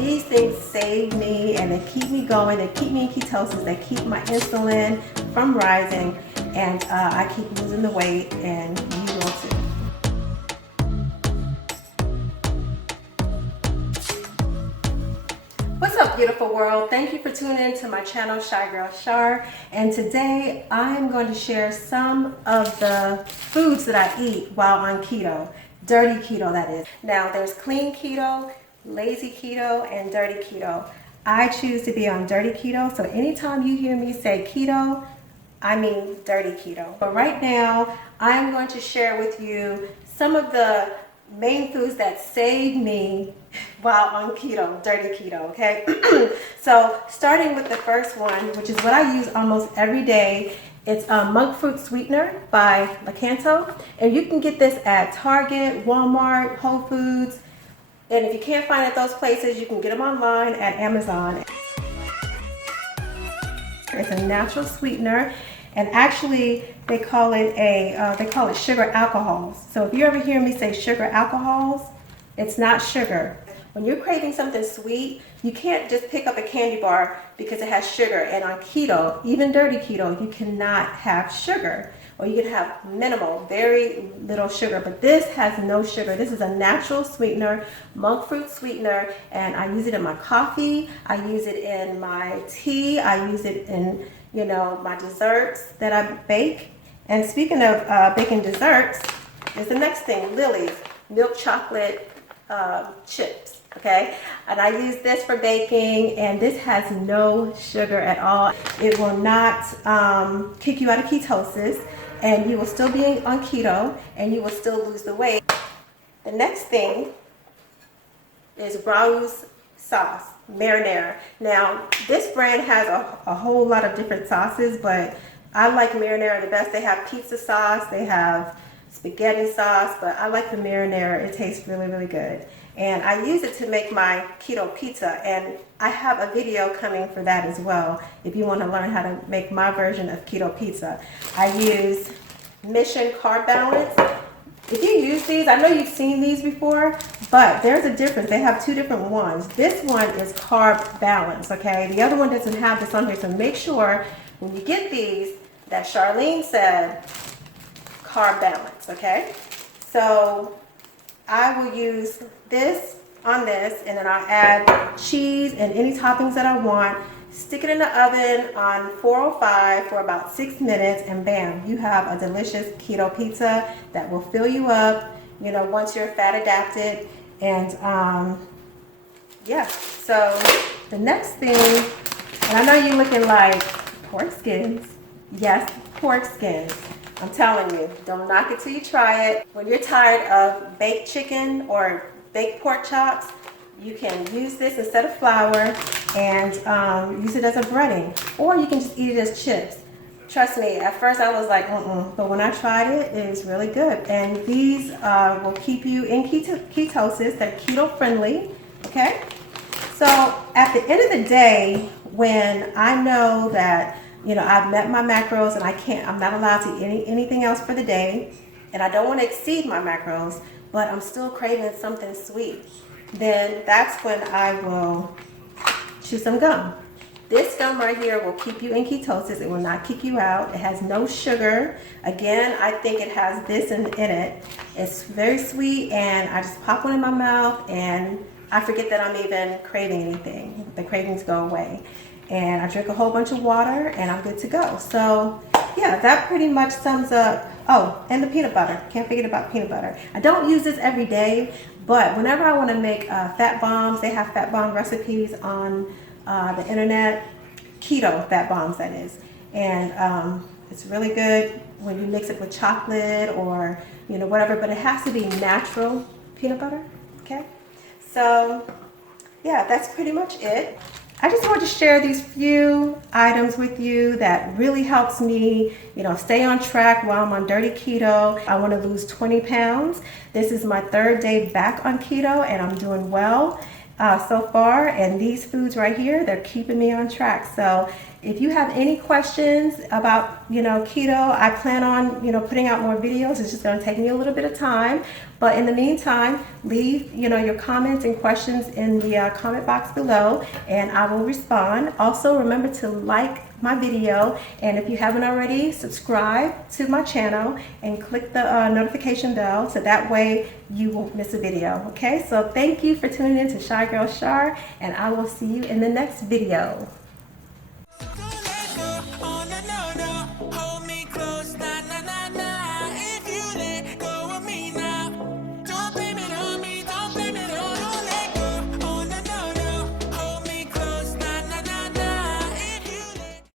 these things save me and they keep me going. They keep me in ketosis. They keep my insulin from rising, and I keep losing the weight, and you will too. What's up, beautiful world? Thank you for tuning in to my channel, Shy Girl Shar. And today I'm going to share some of the foods that I eat while on keto. Dirty keto, that is. Now, there's clean keto, lazy keto, and dirty keto. I choose to be on dirty keto, so anytime you hear me say keto, I mean dirty keto. But right now, I'm going to share with you some of the main foods that save me while on keto, dirty keto, okay? So starting with the first one, which is what I use almost every day, it's Monkfruit Sweetener by Lakanto. And you can get this at Target, Walmart, Whole Foods. And if you can't find it at those places, you can get them online at Amazon. It's a natural sweetener. And actually, they call it sugar alcohols. So if you ever hear me say sugar alcohols, it's not sugar. When you're craving something sweet, you can't just pick up a candy bar because it has sugar. And on keto, even dirty keto, you cannot have sugar. Or you can have minimal, very little sugar. But this has no sugar. This is a natural sweetener, monk fruit sweetener. And I use it in my coffee. I use it in my tea. I use it in my desserts that I bake. And speaking of baking desserts, is the next thing, Lily's milk chocolate chips, okay? And I use this for baking, and this has no sugar at all. It will not kick you out of ketosis, and you will still be on keto, and you will still lose the weight. The next thing is Rao's sauce, Marinara. Now, this brand has a whole lot of different sauces, but I like Marinara the best. They have pizza sauce, they have spaghetti sauce, but I like the Marinara. It tastes really, really good. And I use it to make my keto pizza, and I have a video coming for that as well if you want to learn how to make my version of keto pizza. I use Mission Carb Balance. If you use these, I know you've seen these before, but there's a difference. They have two different ones. This one is Carb Balance, okay? The other one doesn't have this on here, so make sure when you get these that Charlene said Carb Balance, okay? So I will use this on this, and then I'll add cheese and any toppings that I want. Stick it in the oven on 405 for about 6 minutes, and bam, you have a delicious keto pizza that will fill you up, once you're fat adapted. And yeah, so the next thing, and I know you're looking like pork skins. Yes, pork skins. I'm telling you, don't knock it till you try it. When you're tired of baked chicken or baked pork chops, you can use this instead of flour and use it as a breading, or you can just eat it as chips. Trust me, at first I was like, but when I tried it, it was really good. And these will keep you in ketosis. They're keto friendly, okay? So at the end of the day, when I know that I've met my macros and I'm not allowed to eat anything else for the day, and I don't want to exceed my macros, but I'm still craving something sweet, then that's when I will chew some gum. This gum right here will keep you in ketosis. It will not kick you out. It has no sugar. Again, I think it has this in it. It's very sweet, and I just pop one in my mouth, and I forget that I'm even craving anything. The cravings go away. And I drink a whole bunch of water, and I'm good to go. So yeah, that pretty much sums up. Oh, and the peanut butter. Can't forget about peanut butter. I don't use this every day, but whenever I want to make fat bombs, they have fat bomb recipes on the internet. Keto fat bombs, that is. And it's really good when you mix it with chocolate or whatever, but it has to be natural peanut butter, okay? So yeah, that's pretty much it. I just wanted to share these few items with you that really helps me, stay on track while I'm on dirty keto. I want to lose 20 pounds. This is my 3rd day back on keto, and I'm doing well so far. And these foods right here, they're keeping me on track. So If you have any questions about, keto, I plan on, putting out more videos. It's just going to take me a little bit of time. But in the meantime, leave, your comments and questions in the comment box below, and I will respond. Also, remember to like my video, and if you haven't already, subscribe to my channel and click the notification bell so that way you won't miss a video. Okay, so thank you for tuning in to Shy Girl Shar, and I will see you in the next video.